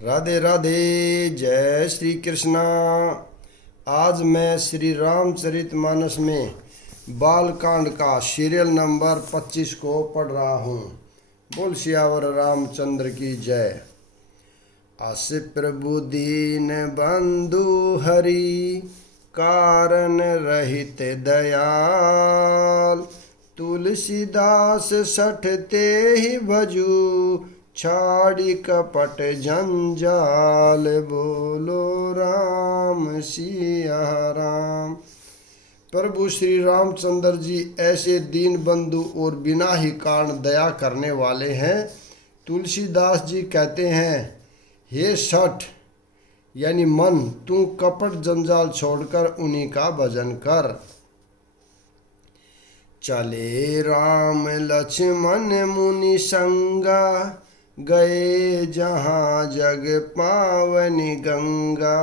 राधे राधे। जय श्री कृष्णा। आज मैं श्री रामचरितमानस में बालकांड का सीरियल नंबर 25 को पढ़ रहा हूँ। बोल सियावर रामचंद्र की जय। अस प्रभु दीन बंधु हरि, कारण रहित दयाल। तुलसीदास सठते ही भजू, छाड़ी कपट जंजाल। बोलो राम सिया राम। प्रभु श्री रामचंद्र जी ऐसे दीन बंधु और बिना ही कारण दया करने वाले हैं। तुलसीदास जी कहते हैं, हे सठ यानी मन, तू कपट जंजाल छोड़कर उन्हीं का भजन कर। चले राम लक्ष्मण मुनि संगा, गए जहाँ जग पावनी गंगा।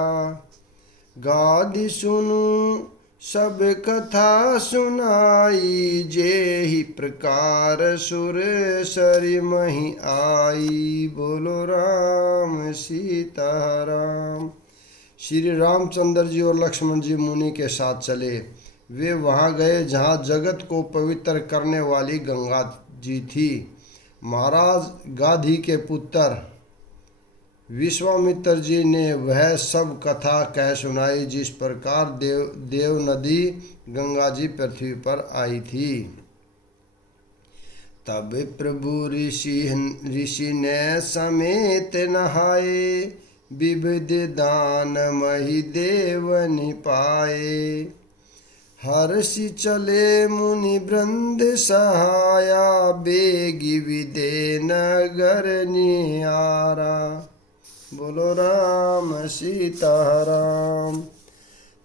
गादि सुनु सब कथा सुनाई, जेहि प्रकार सुर सरि मही आई। बोलो राम सीता राम। श्री रामचंद्र जी और लक्ष्मण जी मुनि के साथ चले। वे वहाँ गए जहाँ जगत को पवित्र करने वाली गंगा जी थी। महाराज गाधी के पुत्र विश्वामित्र जी ने वह सब कथा कह सुनाई, जिस प्रकार देव नदी गंगा जी पृथ्वी पर आई थी। तब प्रभु ऋषि ने समेत नहाए, विविध दान मही देव निपाए। हर्षि चले मुनि वृंद सहाया, बेगी विदे नगर नियारा। बोलो राम सीता राम।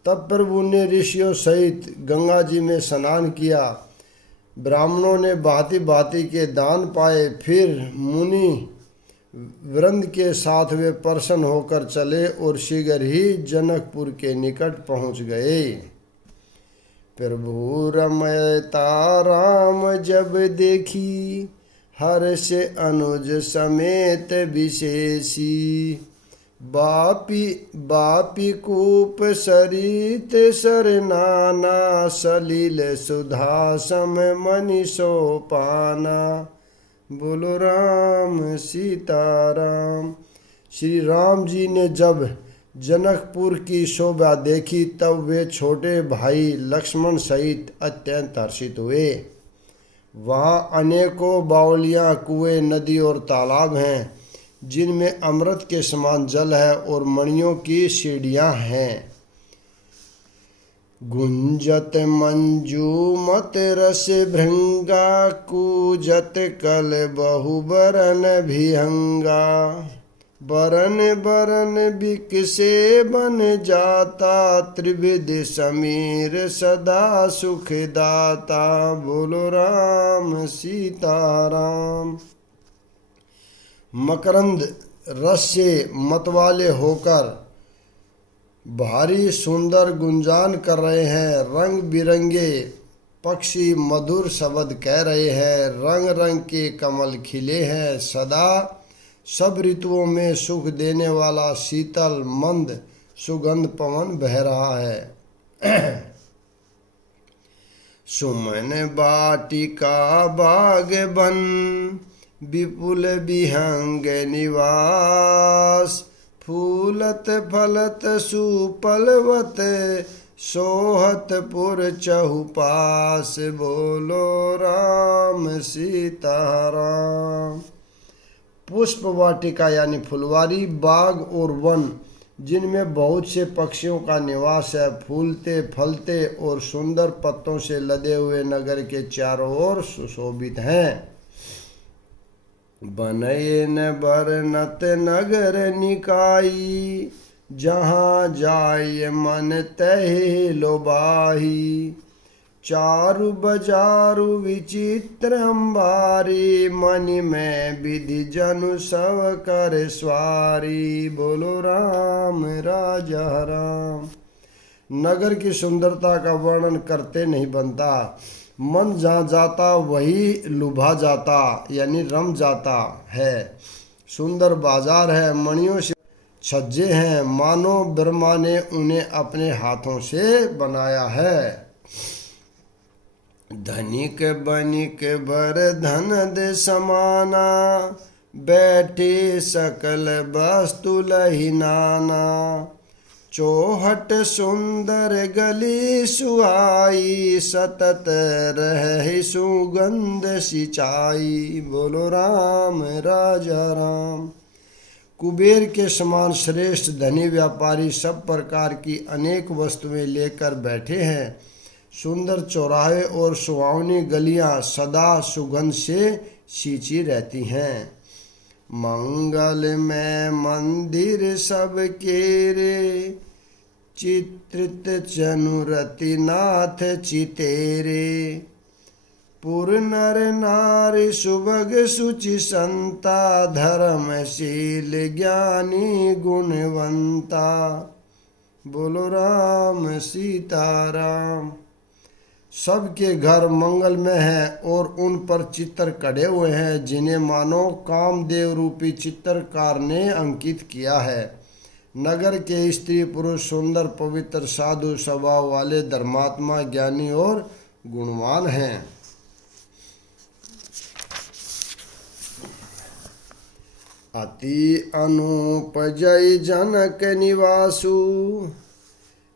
तब प्रभु ने ऋषियों सहित गंगा जी में स्नान किया। ब्राह्मणों ने भांति भांति के दान पाए। फिर मुनि वृंद के साथ वे प्रसन्न होकर चले और शीघ्र ही जनकपुर के निकट पहुँच गए। प्रभु रमयता राम जब देखी, हर्ष अनुज समेत विशेषी। बापी कूप सरित सर नाना, सलिल सुधा सम मनीषो पाना। बोलो राम सीता राम। श्री राम जी ने जब जनकपुर की शोभा देखी, तब वे छोटे भाई लक्ष्मण सहित अत्यंत हर्षित हुए। वहाँ अनेकों बावलियाँ, कुएं, नदी और तालाब हैं, जिनमें अमृत के समान जल है और मणियों की सीढ़ियाँ हैं। गुंजत मंजू मत रस भृंगा, कूजत कल बहुबरन भिहंगा। बरन बरन बिकसे बन जाता, त्रिविध समीर सदा सुखदाता। बोलो राम सीता राम। मकरंद रस से मतवाले होकर भारी सुंदर गुंजान कर रहे हैं। रंग बिरंगे पक्षी मधुर शब्द कह रहे हैं। रंग रंग के कमल खिले हैं। सदा सब ऋतुओं में सुख देने वाला शीतल मंद सुगंध पवन बह रहा है। सुमन बाटिका बाग बन, विपुल विहंग निवास। फूलत फलत सुपलवत, सोहत पुर चहुपास। बोलो राम सीता राम। पुष्प वाटिका यानी फुलवारी, बाग और वन, जिनमें बहुत से पक्षियों का निवास है। फूलते फलते और सुंदर पत्तों से लदे हुए नगर के चारों ओर सुशोभित हैं। बनये न बरनत नगर निकाई, जहाँ जाय मन तहि लोबाही। चारु बजारु विचित्र अंबारी, मनि में विधि जनु सब कर स्वारी। बोलो राम राजा राम। नगर की सुंदरता का वर्णन करते नहीं बनता। मन जहाँ जाता वही लुभा जाता यानी रम जाता है। सुंदर बाजार है, मणियों से छज्जे हैं, मानो ब्रह्मा ने उन्हें अपने हाथों से बनाया है। धनिक बनिक बर धन दे समाना, बैठे सकल वस्तु लही नाना। चौहट सुंदर गली सुहाई, सतत रहे सुगंध सिंचाई। बोलो राम राजा राम। कुबेर के समान श्रेष्ठ धनी व्यापारी सब प्रकार की अनेक वस्तुएं लेकर बैठे हैं। सुंदर चौराहे और सुहावनी गलियां सदा सुगंध से सींची रहती हैं। मंगल में मंदिर सब केरे, चित्रित चनुरति नाथ चितेरे। पुर नर नारी सुभग सुचि संता, धर्मशील ज्ञानी गुणवंता। बोलो राम सीताराम। सबके घर मंगल में हैं और उन पर चित्र कढ़े हुए हैं, जिन्हें मानो कामदेव रूपी चित्रकार ने अंकित किया है। नगर के स्त्री पुरुष सुंदर पवित्र साधु स्वभाव वाले धर्मात्मा ज्ञानी और गुणवान हैं। अति अनूप जय जनक निवासु,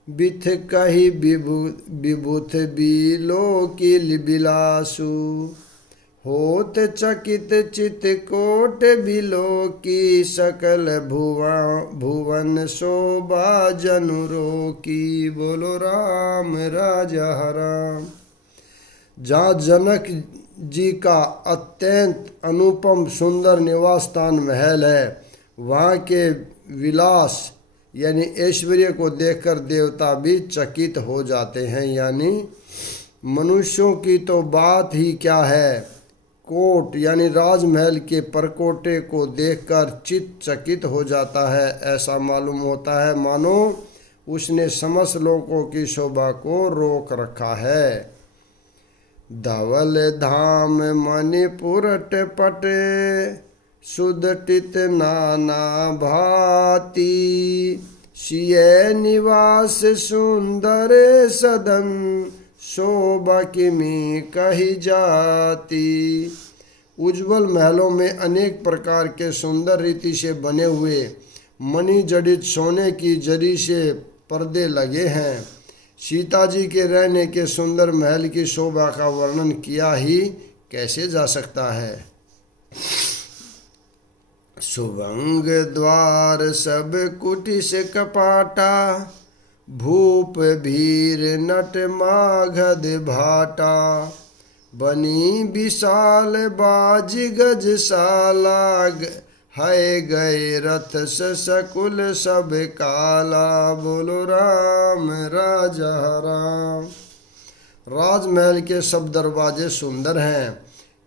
बिथ कही विभूत बिलोकिल बिलासु। होत चकित चित कोट बिलोकी, सकल भुवन शोभा जनुरो की। बोलो राम राजा राम। जहाँ जनक जी का अत्यंत अनुपम सुंदर निवास स्थान महल है, वहाँ के विलास यानी ऐश्वर्य को देखकर देवता भी चकित हो जाते हैं। यानी मनुष्यों की तो बात ही क्या है, कोट यानी राजमहल के परकोटे को देखकर चित्त चकित हो जाता है। ऐसा मालूम होता है मानो उसने समस्त लोगों की शोभा को रोक रखा है। धवल धाम मणिपुरट पटे, सुदटित नाना भांति। सिय निवास सुंदर सदन, शोभा किमी कही जाती। उज्जवल महलों में अनेक प्रकार के सुंदर रीति से बने हुए मणि जड़ित सोने की जरी से पर्दे लगे हैं। सीता जी के रहने के सुंदर महल की शोभा का वर्णन किया ही कैसे जा सकता है। सुभंग द्वार सब कुटिस कपाटा, भूप भीर नट माघद भाटा। बनी विशाल बाज गजशाला, है गए रथ सकुल सब काला। बोलो राम राजा राम। राजमहल के सब दरवाजे सुंदर हैं,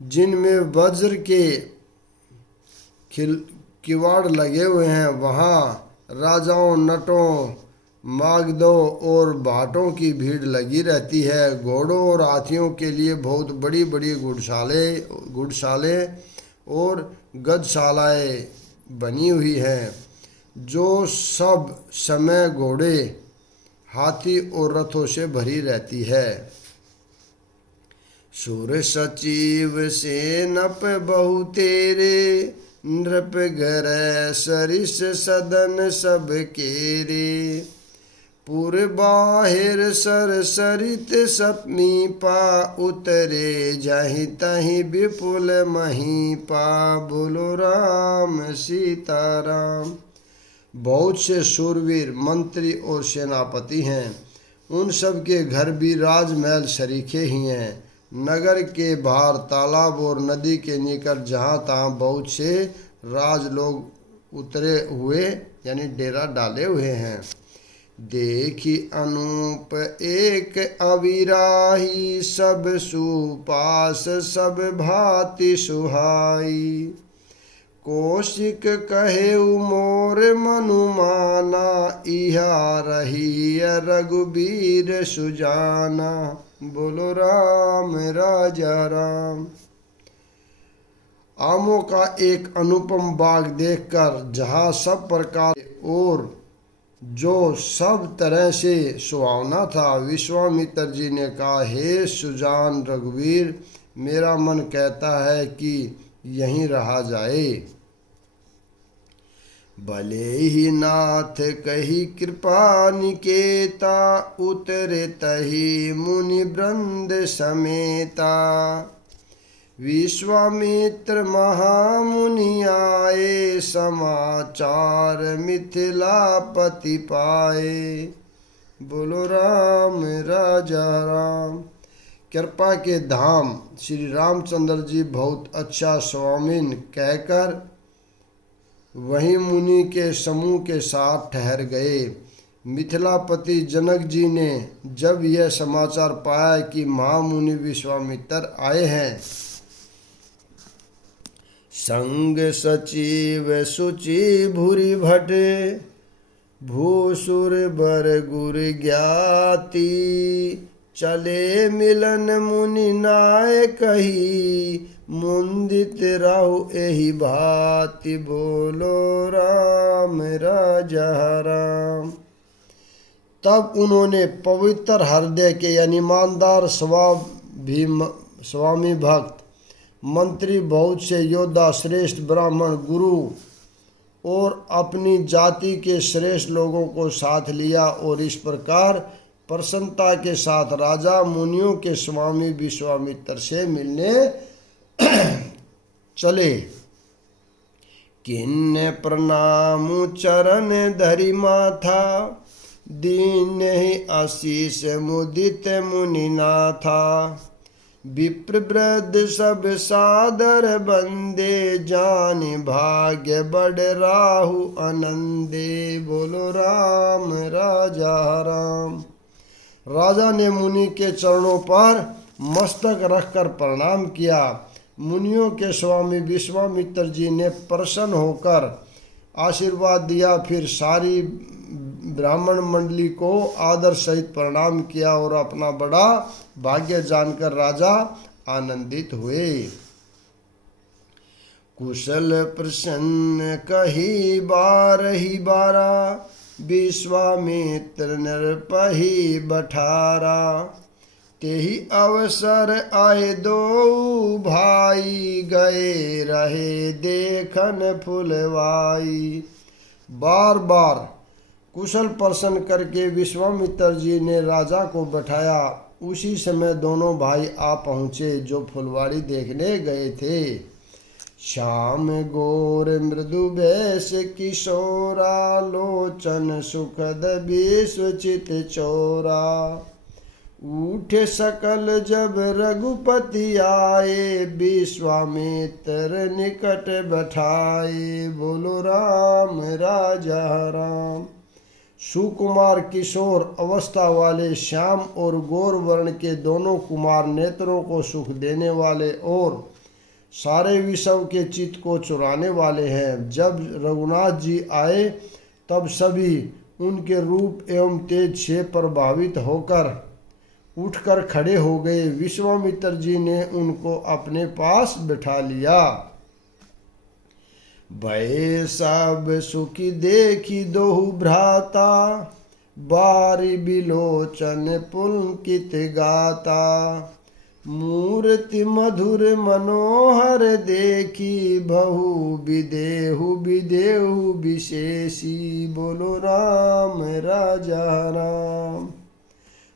जिनमें वज्र के किवाड़ लगे हुए हैं। वहाँ राजाओं, नटों, मागधों और भाटों की भीड़ लगी रहती है। घोड़ों और हाथियों के लिए बहुत बड़ी बड़ी गुड़शाले और गजशालाएँ बनी हुई हैं, जो सब समय घोड़े, हाथी और रथों से भरी रहती है। सुर सचिव सेनप बहु तेरे, नृप घर सरिस सदन सब केरे। पुर बाहिर सर सरित समीपा, उतरे जहीं तहीं विपुल महीपा। बोलो राम सीताराम। बहुत से शूरवीर मंत्री और सेनापति हैं, उन सब के घर भी राजमहल सरीखे ही हैं। नगर के बाहर तालाब और नदी के निकट जहाँ तहाँ बहुत से राज लोग उतरे हुए यानी डेरा डाले हुए हैं। देखी अनूप एक अविराही, सब सुपास सब भांति सुहाई। कौशिक कहे मोर मनुमाना, इहा रही रघुबीर सुजाना। बोलो राम राजा राम। आमों का एक अनुपम बाग देखकर जहाँ सब प्रकार और जो सब तरह से सुहावना था। विश्वामित्र जी ने कहा, हे सुजान रघुवीर, मेरा मन कहता है कि यहीं रहा जाए। भले ही नाथ कही कृपा निकेता, उतरे तही मुनि वृंद समेता। विश्वामित्र महामुनि आए, समाचार मिथिलापति पाए। बोलो राम राजा राम। कृपा के धाम श्री रामचंद्र जी बहुत अच्छा स्वामिन कहकर वहीं मुनि के समूह के साथ ठहर गए। मिथिलापति जनक जी ने जब यह समाचार पाया कि महामुनि विश्वामित्र आए हैं, संग सचिव सुचि भूरि भट, भूसुर बर गुर ज्ञाति। चले मिलन मुनि नाय कही, मुंदित रहु एहि भांति। बोलो राम राजा राम। तब उन्होंने पवित्र हृदय के यानी ईमानदार स्वामी भक्त, मंत्री, बहुत से योद्धा, श्रेष्ठ ब्राह्मण, गुरु और अपनी जाति के श्रेष्ठ लोगों को साथ लिया और इस प्रकार प्रसन्नता के साथ राजा मुनियों के स्वामी विश्वामित्र से मिलने चले। किन्ने प्रणाम चरण धरि माथा, दीन ही आशीष मुदित मुनि नाथा। विप्र वृद्ध सब सादर बंदे, जानि भाग्य बड़ राहु आनंदे। बोलो राम राजा राम। राजा ने मुनि के चरणों पर मस्तक रखकर प्रणाम किया। मुनियों के स्वामी विश्वामित्र जी ने प्रसन्न होकर आशीर्वाद दिया। फिर सारी ब्राह्मण मंडली को आदर सहित प्रणाम किया और अपना बड़ा भाग्य जानकर राजा आनंदित हुए। कुशल प्रसन्न कही बारही बारा, विश्वामित्र नरपहि बठारा। तेहि अवसर आए दो भाई, गए रहे देखन फुलवाई। बार बार कुशल प्रसन्न करके विश्वामित्र जी ने राजा को बैठाया। उसी समय दोनों भाई आ पहुँचे जो फुलवाड़ी देखने गए थे। श्याम गोर मृदु बेश किशोरा, लोचन सुखद विश्वचित चोरा। उठे सकल जब रघुपति आए, विश्वामित्र निकट बैठाए। बोलो राम राजा राम। सुकुमार किशोर अवस्था वाले श्याम और गौर वर्ण के दोनों कुमार नेत्रों को सुख देने वाले और सारे विश्व के चित्त को चुराने वाले हैं। जब रघुनाथ जी आए तब सभी उनके रूप एवं तेज से प्रभावित होकर उठकर खड़े हो गए। विश्वामित्र जी ने उनको अपने पास बिठा लिया। भय सब सुखी देखी दोहु भ्राता, बारी बिलोचन पुलकित गाता। मूर्ति मधुर मनोहर देखी, बहु विदेहु विदेहु विशेषी। बोलो राम राजा राम।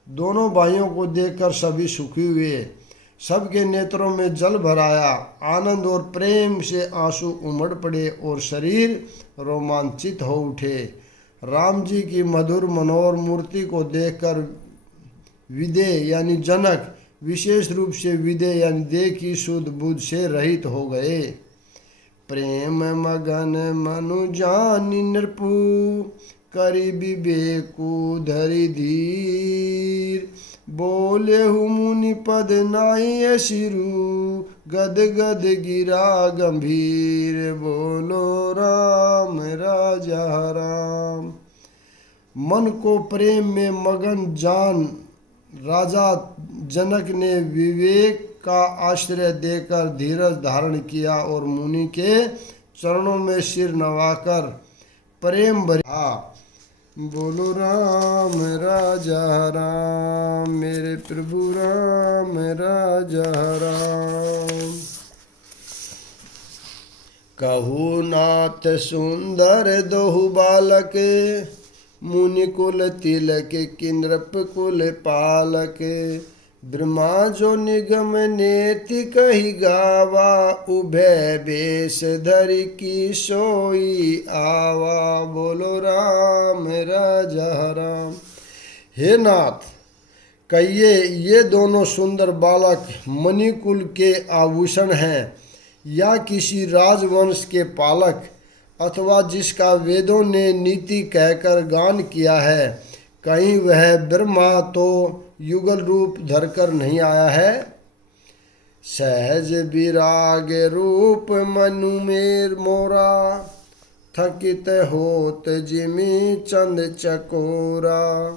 दोनों भाइयों को देखकर सभी सुखी हुए। सबके नेत्रों में जल भराया। आनंद और प्रेम से आंसू उमड़ पड़े और शरीर रोमांचित हो उठे। राम जी की मधुर मनोहर मूर्ति को देखकर विदेह यानी जनक विशेष रूप से विदेह यानी देह की शुद्ध बुद्ध से रहित हो गए। प्रेम मगन मनु जानि नृपु, करि विवेकु धरि धीर। बोले मुनि पद नाई शिरु, गद गद गिरा गंभीर। बोलो राम राजा राम। मन को प्रेम में मगन जान राजा जनक ने विवेक का आश्रय देकर धीरज धारण किया और मुनि के चरणों में सिर नवाकर प्रेम भरी। बोलो राम राजा राम, मेरे प्रभु राम राजा राम। कहु नाथ सुंदर दोहु बालक, मुनि कुल तिलक कि नृप कुल पालक। ब्रह्मा जो निगम नेति कही गावा, उभय बेश धरि की सोई आवा। बोलो राम राजा राम। हे नाथ, कहिए ये दोनों सुंदर बालक मणिकुल के आभूषण हैं, या किसी राजवंश के पालक, अथवा जिसका वेदों ने नीति कहकर गान किया है। कहीं वह ब्रह्मा तो युगल रूप धरकर नहीं आया है। सहज विराग रूप मनु मेर मोरा, थकित होत जिमि चंद चकोरा।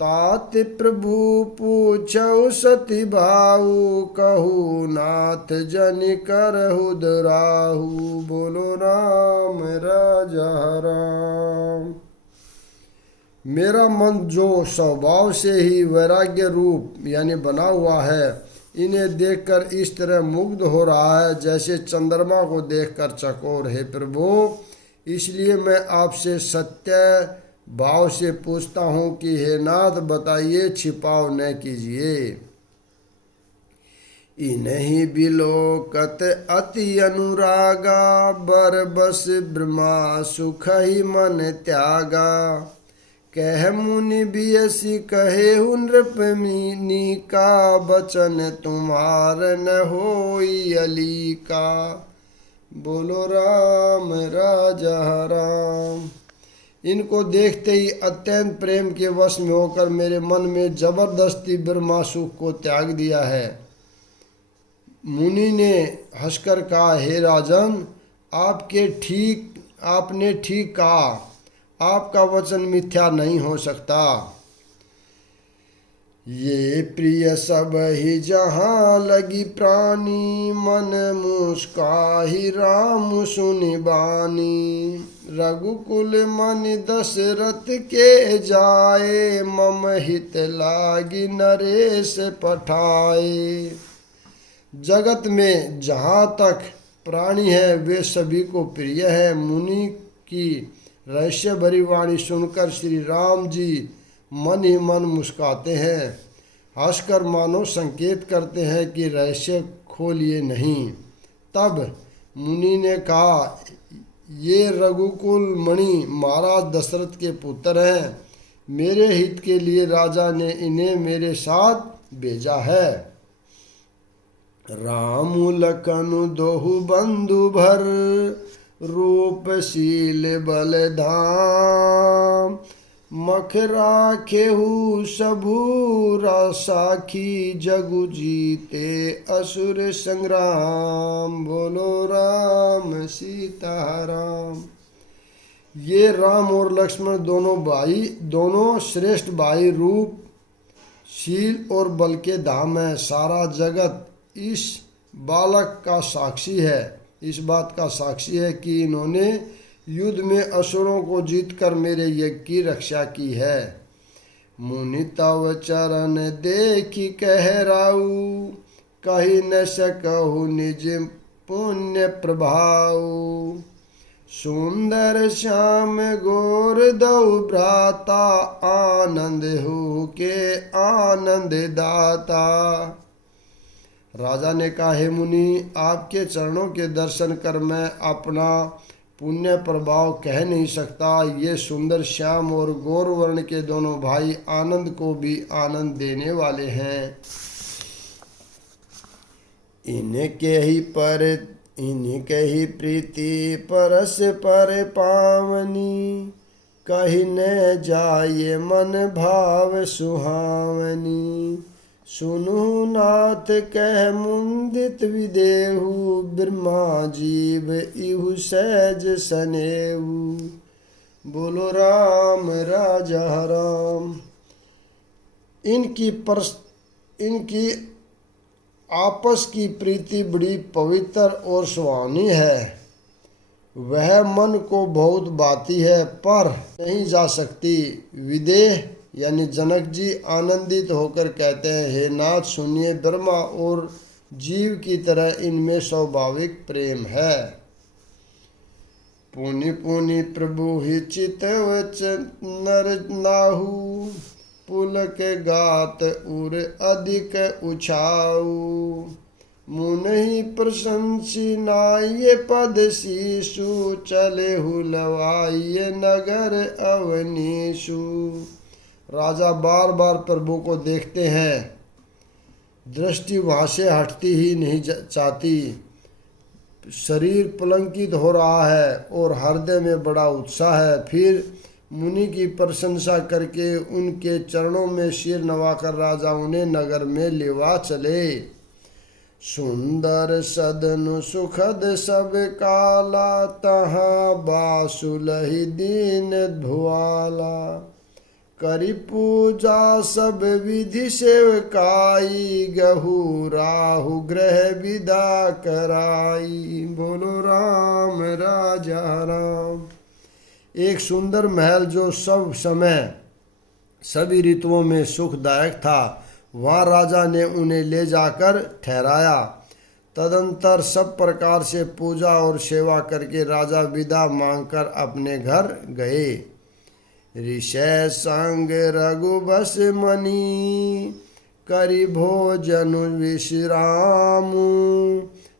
तात प्रभु पूछौ सती भाऊ, कहु नाथ जन करहु दुराहु। बोलो राम राजा राम। मेरा मन जो स्वभाव से ही वैराग्य रूप यानी बना हुआ है, इन्हें देखकर इस तरह मुग्ध हो रहा है जैसे चंद्रमा को देखकर चकोर। हे प्रभु, इसलिए मैं आपसे सत्य भाव से पूछता हूँ कि हे नाथ बताइए, छिपाव न कीजिए। इन्हीं बिलोकत अति अनुरागा, बर बस ब्रह्मा सुख ही मन त्यागा। कह मुनि बियसी कहे नृपमिनी का, बचन तुम्हार न होई अली का। बोलो राम राजा राम। इनको देखते ही अत्यंत प्रेम के वश में होकर मेरे मन में जबरदस्ती ब्रह्मा सुख को त्याग दिया है। मुनि ने हंसकर कहा, हे राजन, आपने ठीक कहा, आपका वचन मिथ्या नहीं हो सकता। ये प्रिय सब ही जहाँ लगी प्राणी, मन मुस्काहि राम सुनि बानी। रघुकुल मन दशरथ के जाए, मम हित लागी नरेश पठाए। जगत में जहाँ तक प्राणी है वे सभी को प्रिय है। मुनि की रहस्य भरी वाणी सुनकर श्री राम जी मन ही मन मुस्काते हैं, हंसकर मानो संकेत करते हैं कि रहस्य खोलिए नहीं। तब मुनि ने कहा, ये रघुकुल मणि महाराज दशरथ के पुत्र हैं। मेरे हित के लिए राजा ने इन्हें मेरे साथ भेजा है। राम लखन दोहु बंधु भर, रूपशील बल धाम। मख राखेहु सबूरा साखी, जगु जीते असुर संग्राम। बोलो राम सीताराम। ये राम और लक्ष्मण दोनों श्रेष्ठ भाई रूप, शील और बल के धाम है। सारा जगत इस बालक का साक्षी है, इस बात का साक्षी है कि इन्होंने युद्ध में असुरों को जीतकर मेरे यज्ञ की रक्षा की है। मुनि तव चरण देखी कह राऊ, कही न सकहु निज पुण्य प्रभाव। सुंदर श्याम गोर दऊ भ्राता, आनंद हो के आनंद दाता। राजा ने कहा, हे मुनि, आपके चरणों के दर्शन कर मैं अपना पुण्य प्रभाव कह नहीं सकता। ये सुंदर श्याम और गौर वर्ण के दोनों भाई आनंद को भी आनंद देने वाले हैं। इनके ही प्रीति परस पर पावनी, कही न जाए मन भाव सुहावनी। सुनु नाथ कह मुंदित विदेहु, ब्रह्मा जीव इहु सहज सनेहु। बोलो राम राजा राम। इनकी आपस की प्रीति बड़ी पवित्र और सुहावनी है। वह मन को बहुत बाती है पर नहीं जा सकती। विदेह यानी जनक जी आनंदित होकर कहते हैं, हे नाथ सुनिए, ब्रह्मा और जीव की तरह इनमें स्वाभाविक प्रेम है। पुनि पुनि प्रभु ही चितवच नर नाहु, पुलक गात उर अधिक उछाऊ। मुनहि प्रशंसी नाय पद शीशु, चले हुलवाय नगर अवनीशु। राजा बार बार प्रभु को देखते हैं, दृष्टि वहाँ से हटती ही नहीं चाहती। शरीर पुलंकित हो रहा है और हृदय में बड़ा उत्साह है। फिर मुनि की प्रशंसा करके उनके चरणों में सिर नवाकर राजा उन्हें नगर में लेवा चले। सुंदर सदन सुखद सब काला, तहाँ बासुलहि दीन भुआला। करि पूजा सब विधि सेवकाई, गहु राहु ग्रह विदा कराई। बोलो राम राजा राम। एक सुंदर महल जो सब समय सभी ऋतुओं में सुखदायक था, वहाँ राजा ने उन्हें ले जाकर ठहराया। तदंतर सब प्रकार से पूजा और सेवा करके राजा विदा मांगकर अपने घर गए। ऋषय संग रघुबस मणि, करि भोजन विश्राम।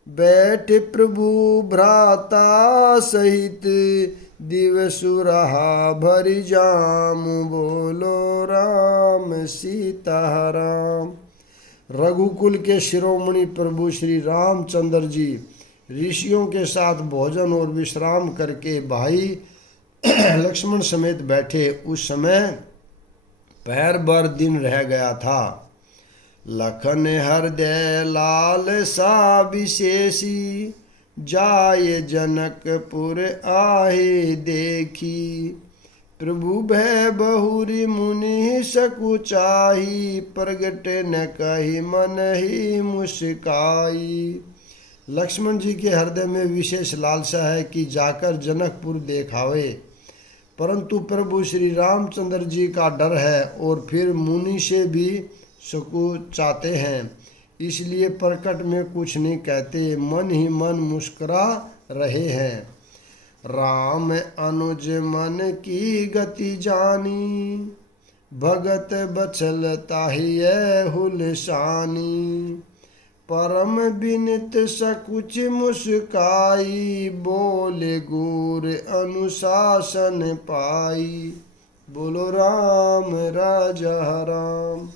बैठ प्रभु भ्राता सहित, दिवसु रहा भरि जामु। बोलो राम सीताराम। रघुकुल के शिरोमणि प्रभु श्री रामचंद्र जी ऋषियों के साथ भोजन और विश्राम करके भाई लक्ष्मण समेत बैठे। उस समय पहर भर दिन रह गया था। लखन हृदय लाल सा विशेषी, जाय जनकपुर आहे देखी। प्रभु भय बहुरी मुनि सकुचाही, प्रगट न कही मन ही मुस्काई। लक्ष्मण जी के हृदय में विशेष लालसा है कि जाकर जनकपुर देखावे, परंतु प्रभु श्री रामचंद्र जी का डर है और फिर मुनि से भी सकुचाते हैं, इसलिए प्रकट में कुछ नहीं कहते, मन ही मन मुस्कुरा रहे हैं। राम अनुज मन की गति जानी, भगत बचल ताहियै हुलसानी। परम बिनित सकुच मुस्काई, बोले गुर अनुशासन पाई। बोलो राम राजा राम।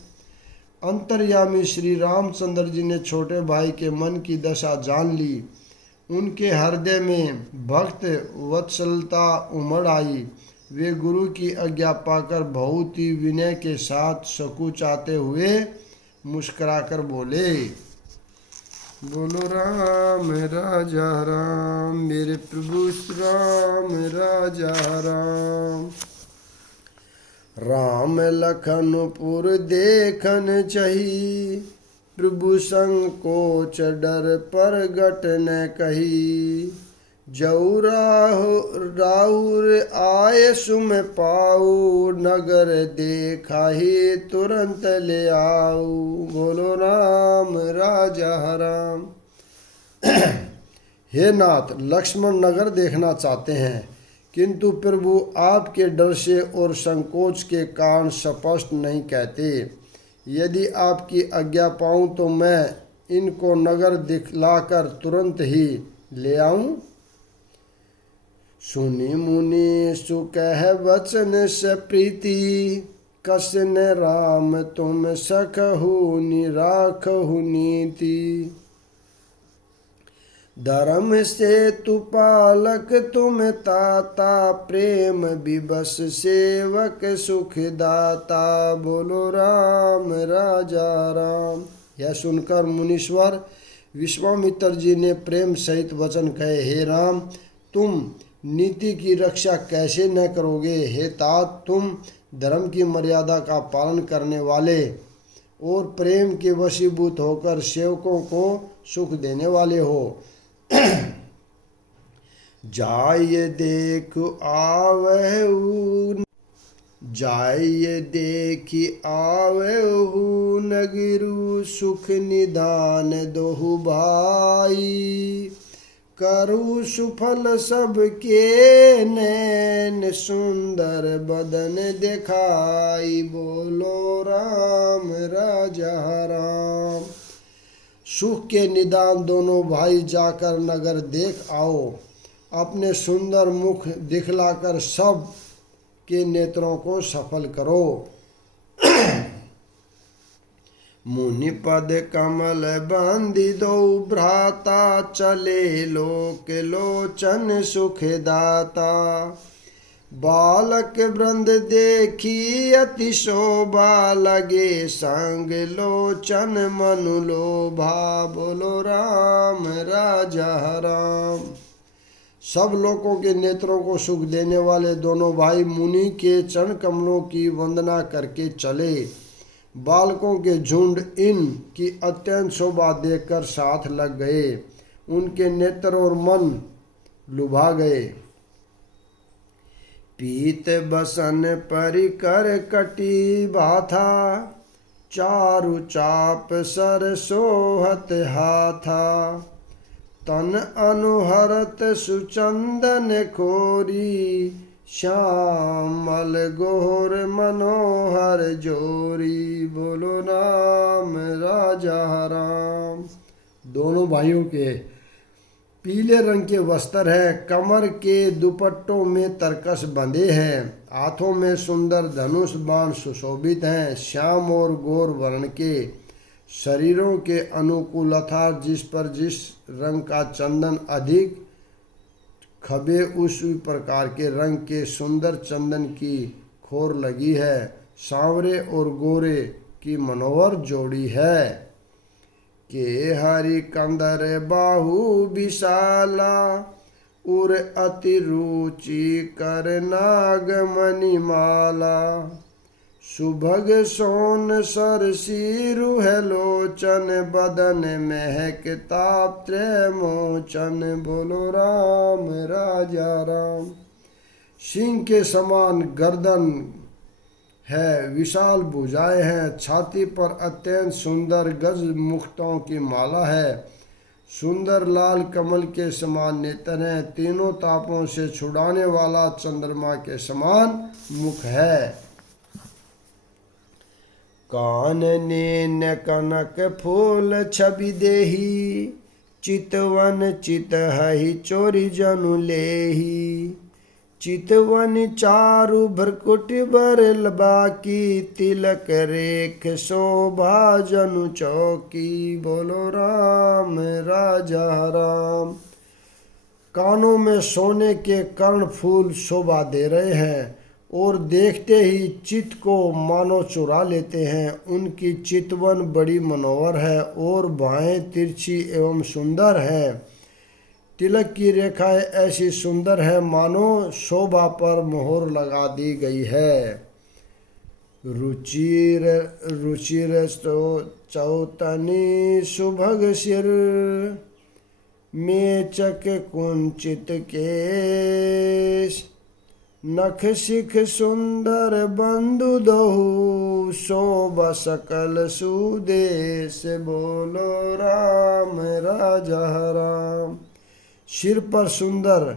अंतर्यामी श्री रामचंद्र जी ने छोटे भाई के मन की दशा जान ली। उनके हृदय में भक्त वत्सलता उमड़ आई। वे गुरु की आज्ञा पाकर बहुत ही विनय के साथ सकुचाते हुए मुस्कुराकर बोले, बोलो राम राजा राम। मेरे प्रभु राम राजा राम। राम लखनपुर देखन चही, प्रभु संकोच डर प्रगट न कही। जऊ राहुर आय सुम पाऊ, नगर देखाही तुरंत ले आऊ। बोलो राम राजा राम। हे नाथ, लक्ष्मण नगर देखना चाहते हैं, किंतु प्रभु आपके डर से और संकोच के कारण स्पष्ट नहीं कहते। यदि आपकी आज्ञा पाऊँ तो मैं इनको नगर दिखलाकर तुरंत ही ले आऊं। सुनि मुनि सुकह वचन से प्रीति, कसन राम तुम सखहु निराखहु नीति। धर्म से तु पालक तुम ताता, प्रेम विवश सेवक सुख दाता। बोलो राम राजा राम। यह सुनकर मुनीश्वर विश्वामित्र जी ने प्रेम सहित वचन कहे, हे राम, तुम नीति की रक्षा कैसे न करोगे। हे तात, तुम धर्म की मर्यादा का पालन करने वाले और प्रेम के वशीभूत होकर सेवकों को सुख देने वाले हो। जाय देख आवहु जाय देखि आवहु नगरु सुख निदान दोहु भाई। करु सुफल सबके नैन सुंदर बदन दिखाई। बोलो राम राजा राम। सुख के निदान दोनों भाई जाकर नगर देख आओ। अपने सुंदर मुख दिखलाकर सब के नेत्रों को सफल करो। मुनि पद कमल बंदी दो भ्राता। चले लोक लोचन सुखदाता। बालक वृंद देखी अति शोभा। लगे संग लोचन मनु लोभा। बोलो राम राजा राम। सब लोगों के नेत्रों को सुख देने वाले दोनों भाई मुनि के चरण कमलों की वंदना करके चले। बालकों के झुंड इन की अत्यंत शोभा देखकर साथ लग गए। उनके नेत्र और मन लुभा गए। पीत बसन परिकर कटी बाथा। चारु चाप सर सोहत हाथा। तन अनुहरत सुचंदन खोरी। श्यामल गोर मनोहर जोरी। बोलो राम राजा राम। दोनों भाइयों के पीले रंग के वस्त्र हैं। कमर के दुपट्टों में तरकस बंधे हैं। हाथों में सुंदर धनुष बाण सुशोभित हैं। श्याम और गौर वर्ण के शरीरों के अनुकूल अर्थात जिस पर जिस रंग का चंदन अधिक खबे उसी प्रकार के रंग के सुंदर चंदन की खोर लगी है। सांवरे और गोरे की मनोहर जोड़ी है। के हरि कंदर बाहु विशाला। उर अति रुचि कर नाग मणिमाला। सुभग सोन सर सिरु है लोचन। बदन महक ताप त्रय मोचन। बोलो राम राजा राम। सिंह के समान गर्दन है। विशाल भुजाएं हैं। छाती पर अत्यंत सुंदर गज मुक्तों की माला है। सुंदर लाल कमल के समान नेत्र हैं। तीनों तापों से छुड़ाने वाला चंद्रमा के समान मुख है। कानन कनक फूल छवि देही। चितवन चित हहि चोरी जनु लेही। चितवन चारु भ्रकुट बर बाकी। तिलक रेख शोभा जनु चौकी। बोलो राम राजा राम। कानों में सोने के कर्ण फूल शोभा दे रहे हैं और देखते ही चित्त को मानो चुरा लेते हैं। उनकी चितवन बड़ी मनोहर है और बाहें तिरछी एवं सुंदर है। तिलक की रेखाएं ऐसी सुंदर है मानो शोभा पर मोहर लगा दी गई है। रुचिर रुचिर चौतनी सुभग सिर। मेचक कुंचित केश। नख शिख सुंदर बंधु दहु। शोभा सकल सुदेश। बोलो राम राजा राम। सिर पर सुंदर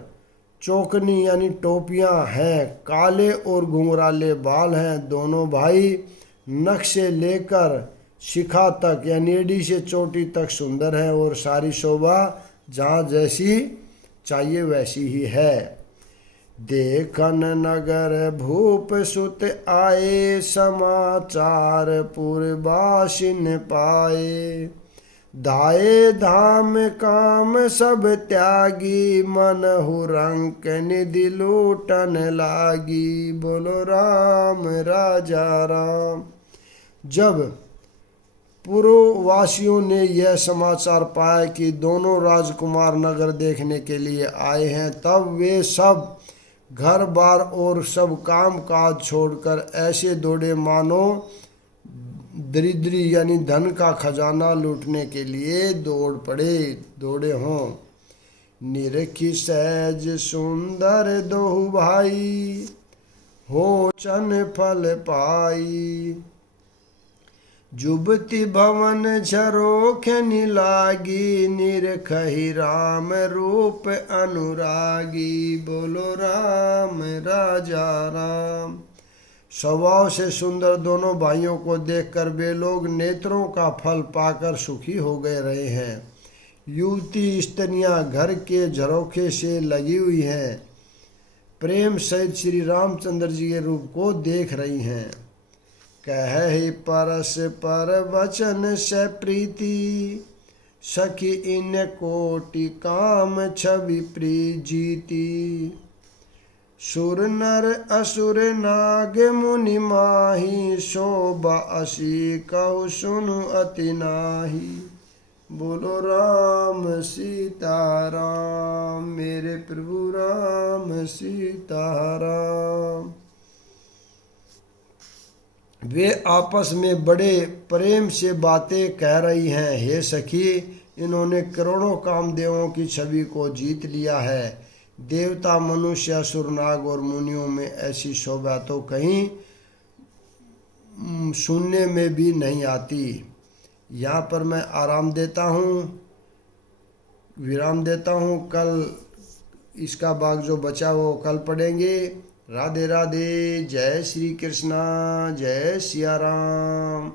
चौकनी यानी टोपियां हैं। काले और घुंघराले बाल हैं। दोनों भाई नख से लेकर शिखा तक यानी एड़ी से चोटी तक सुंदर है और सारी शोभा जहाँ जैसी चाहिए वैसी ही है। देखन नगर भूप सुत आए। समाचार पुरबासिन पाए। दाए धाम काम सब त्यागी। मनहु रंक निधि लूटन लागी। बोलो राम राजा राम। जब पुरवासियों ने यह समाचार पाया कि दोनों राजकुमार नगर देखने के लिए आए हैं तब वे सब घर बार और सब काम काज छोड़कर ऐसे दौड़े मानो दरिद्री यानी धन का खजाना लूटने के लिए दौड़े हों। निरखी सहज सुंदर दोहु भाई, हो चन फल पाई। जुबति भवन झरोखनि लागी, निरखहि राम रूप अनुरागी। बोलो राम राजा राम। स्वभाव से सुंदर दोनों भाइयों को देखकर वे लोग नेत्रों का फल पाकर सुखी हो गए रहे हैं। युवती स्त्रियां घर के झरोखे से लगी हुई हैं, प्रेम सहित श्री रामचंद्र जी के रूप को देख रही हैं। कह परस पर वचन से प्रीति, सखी इन कोटि काम छवि प्रीजीति। सुर नर असुर नाग मुनि माही, शोभा असी कहु सुनु अति नाही। बोलो राम सीता राम, मेरे प्रभु राम सीता राम। वे आपस में बड़े प्रेम से बातें कह रही हैं। हे सखी, इन्होंने करोड़ों कामदेवों की छवि को जीत लिया है। देवता, मनुष्य, असुर, नाग और मुनियों में ऐसी शोभा तो कहीं सुनने में भी नहीं आती। यहाँ पर मैं आराम देता हूँ, विराम देता हूँ। कल इसका भाग जो बचा वो कल पढ़ेंगे। राधे राधे। जय श्री कृष्णा, जय सिया राम।